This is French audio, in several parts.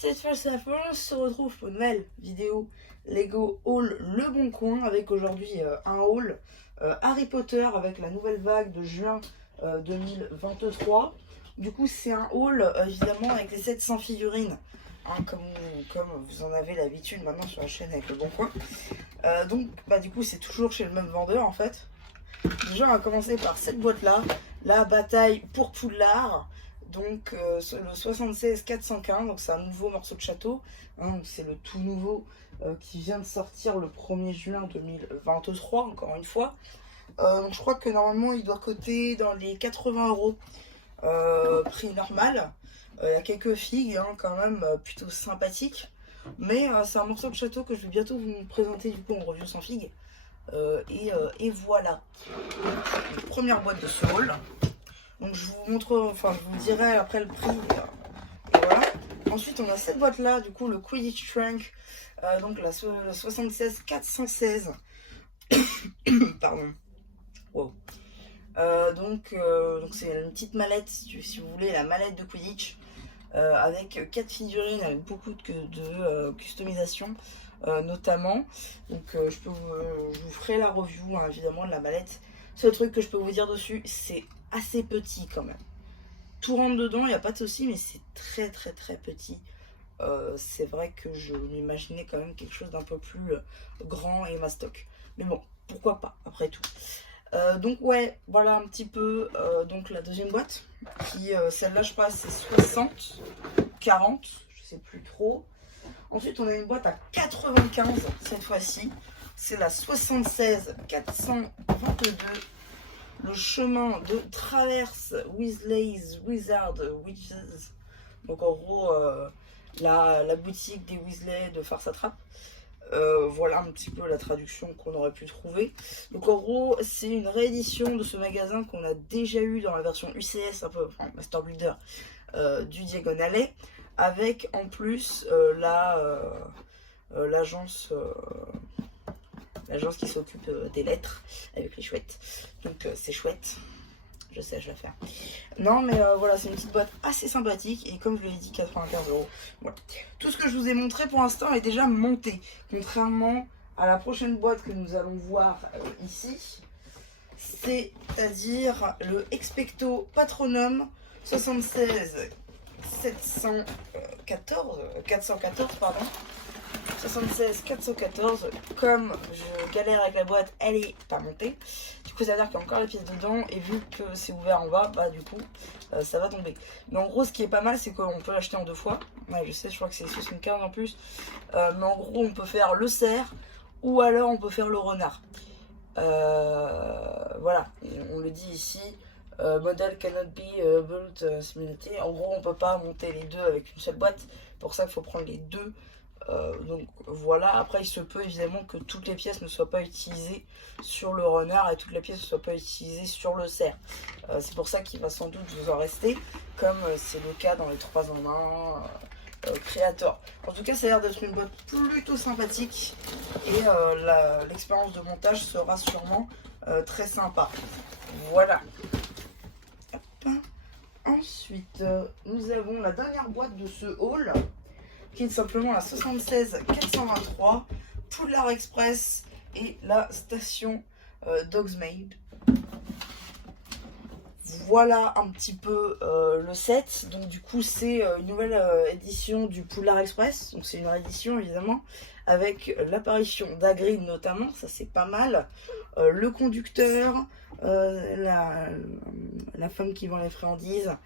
Cette fois, c'est la fois, on se retrouve pour une nouvelle vidéo Lego Haul Le Bon Coin avec aujourd'hui un haul Harry Potter avec la nouvelle vague de juin 2023. Du coup, c'est un haul évidemment avec les 700 figurines, hein, comme vous en avez l'habitude maintenant sur la chaîne avec Le Bon Coin. Donc, du coup, c'est toujours chez le même vendeur en fait. Déjà, on va commencer par cette boîte là, la bataille pour Poudlard. Donc le 76 415, donc c'est un nouveau morceau de château, hein, c'est le tout nouveau qui vient de sortir le 1er juin 2023, encore une fois. Donc je crois que normalement il doit coter dans les 80 euros, prix normal. Il y a quelques figues, hein, quand même plutôt sympathiques, mais c'est un morceau de château que je vais bientôt vous présenter du coup en review sans figues. Et voilà, donc, première boîte de ce haul. Donc je vous montre, enfin je vous dirai après le prix. Et voilà. Ensuite on a cette boîte là, du coup le Quidditch Trunk, donc la 76 416. Pardon. Wow. Donc c'est une petite mallette, si vous voulez, la mallette de Quidditch, avec 4 figurines, avec beaucoup de customisation, notamment. Donc je vous ferai la review, hein, évidemment, de la mallette. Seul truc que je peux vous dire dessus, c'est assez petit quand même. Tout rentre dedans, il n'y a pas de souci, mais c'est très petit. C'est vrai que je m'imaginais quand même quelque chose d'un peu plus grand et mastoc. Mais bon, pourquoi pas, après tout. Donc ouais, voilà un petit peu donc la deuxième boîte. Qui celle-là, je crois, c'est 60, 40, je sais plus trop. Ensuite, on a une boîte à 95 cette fois-ci. C'est la 76 422. Le chemin de traverse Weasley's Wizard Witches. Donc en gros, la boutique des Weasley de Farce Attrape. Voilà un petit peu la traduction qu'on aurait pu trouver. Donc en gros, c'est une réédition de ce magasin qu'on a déjà eu dans la version UCS, un peu, enfin Master Builder, du Diagon Alley, avec en plus l'agence qui s'occupe des lettres avec les chouettes. Donc c'est chouette. Je sais, je vais faire. Non, mais voilà, c'est une petite boîte assez sympathique. Et comme je l'ai dit, 95 euros. Voilà. Tout ce que je vous ai montré pour l'instant est déjà monté. Contrairement à la prochaine boîte que nous allons voir ici. C'est-à-dire le Expecto Patronum 76 414, pardon. 76 414. Comme je galère avec la boîte, elle est pas montée. Du coup, ça veut dire qu'il y a encore les pièces dedans. Et vu que c'est ouvert en bas, du coup, ça va tomber. Mais en gros, ce qui est pas mal, c'est qu'on peut l'acheter en 2 fois. Ouais, je sais, je crois que c'est 75 en plus. Mais en gros, on peut faire le cerf ou alors on peut faire le renard. Voilà, on le dit ici. Model cannot be built simultaneously. En gros, on peut pas monter les deux avec une seule boîte. Pour ça, il faut prendre les deux. Donc voilà, après il se peut évidemment que toutes les pièces ne soient pas utilisées sur le renard et toutes les pièces ne soient pas utilisées sur le cerf. C'est pour ça qu'il va sans doute vous en rester, comme c'est le cas dans les 3 en 1 Creator. En tout cas, ça a l'air d'être une boîte plutôt sympathique et l'expérience de montage sera sûrement très sympa. Voilà. Hop. Ensuite, nous avons la dernière boîte de ce haul, qui est simplement la 76 423, Poudlard Express et la station Dogsmaid. Voilà un petit peu le set. Donc du coup c'est une nouvelle édition du Poudlard Express. Donc c'est une réédition évidemment, avec l'apparition d'Hagrid notamment, ça c'est pas mal. Le conducteur, la femme qui vend les friandises,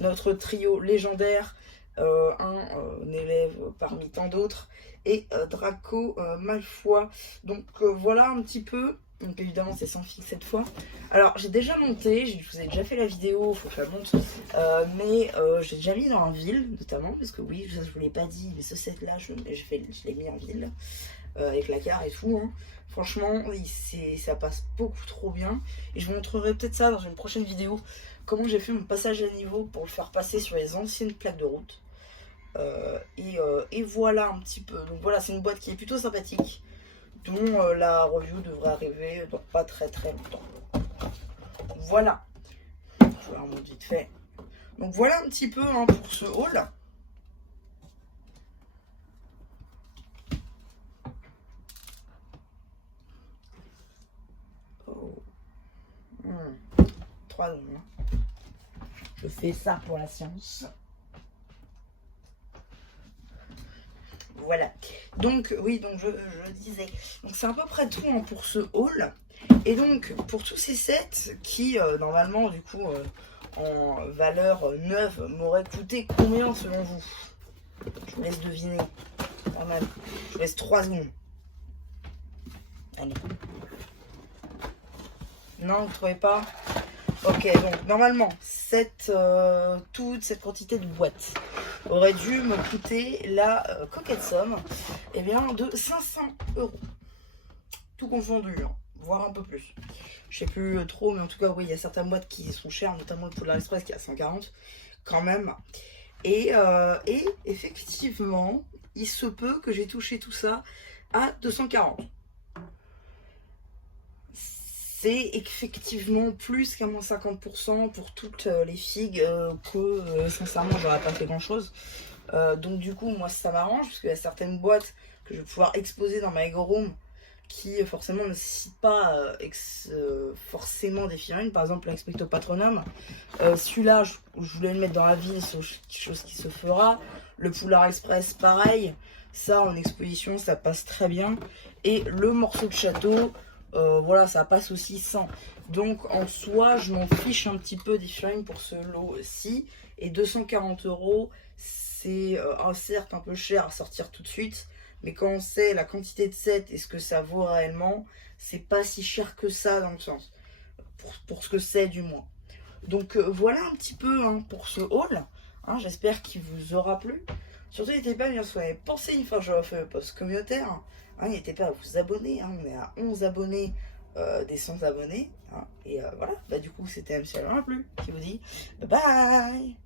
notre trio légendaire, un élève parmi tant d'autres, et Draco Malfoy. Donc voilà un petit peu. Donc évidemment c'est sans fil cette fois. Alors j'ai déjà monté, je vous ai déjà fait la vidéo, il faut que je la monte, mais j'ai déjà mis dans un ville notamment, parce que oui, je vous l'ai pas dit, mais ce set là je l'ai mis en ville, avec la carte et tout, hein. Franchement ça passe beaucoup trop bien, et je vous montrerai peut-être ça dans une prochaine vidéo, comment j'ai fait mon passage à niveau pour le faire passer sur les anciennes plaques de route. Et voilà un petit peu. Donc voilà, c'est une boîte qui est plutôt sympathique, dont la review devrait arriver dans pas très longtemps. Voilà, je vais la remonter vite fait. Donc voilà un petit peu, hein, pour ce haul. 3 secondes. Hein. Je fais ça pour la science. Voilà. Donc, oui, donc je disais. Donc, c'est à peu près tout hein, pour ce haul. Et donc, pour tous ces sets qui, normalement, du coup, en valeur neuve, m'auraient coûté combien selon vous? Je vous laisse deviner. Normal. Je vous laisse 3 secondes. Allez. Non, vous ne trouvez pas? Ok, donc normalement, toute cette quantité de boîtes aurait dû me coûter la coquette somme eh bien, de 500 €. Tout confondu, hein, voire un peu plus. Je sais plus trop, mais en tout cas, oui, il y a certaines boîtes qui sont chères, notamment le Polar Express qui est à 140 quand même. Et effectivement, il se peut que j'ai touché tout ça à 240. C'est effectivement plus qu'à moins 50% pour toutes les figues que sincèrement j'aurais pas fait grand chose. Donc du coup moi ça m'arrange parce qu'il y a certaines boîtes que je vais pouvoir exposer dans ma Ego Room qui forcément ne nécessitent pas forcément des figurines. Par exemple l'Expecto Patronum. Celui-là je voulais le mettre dans la ville, c'est quelque chose qui se fera. Le Polar Express pareil. Ça en exposition ça passe très bien. Et le morceau de château. Voilà, ça passe aussi sans. Donc en soi, je m'en fiche un petit peu des figurines pour ce lot-ci. Et 240 €, c'est certes un peu cher à sortir tout de suite. Mais quand on sait la quantité de sets et ce que ça vaut réellement, c'est pas si cher que ça dans le sens. Pour ce que c'est du moins. Donc voilà un petit peu hein, pour ce haul. Hein, j'espère qu'il vous aura plu. Surtout n'hésitez pas à bien soigner. Pensez une fois que j'aurai fait le post communautaire. Hein, n'hésitez pas à vous abonner. Hein, on est à 11 abonnés des 100 abonnés. Hein, et voilà, bah, du coup c'était MC Alain Plus qui vous dit bye bye.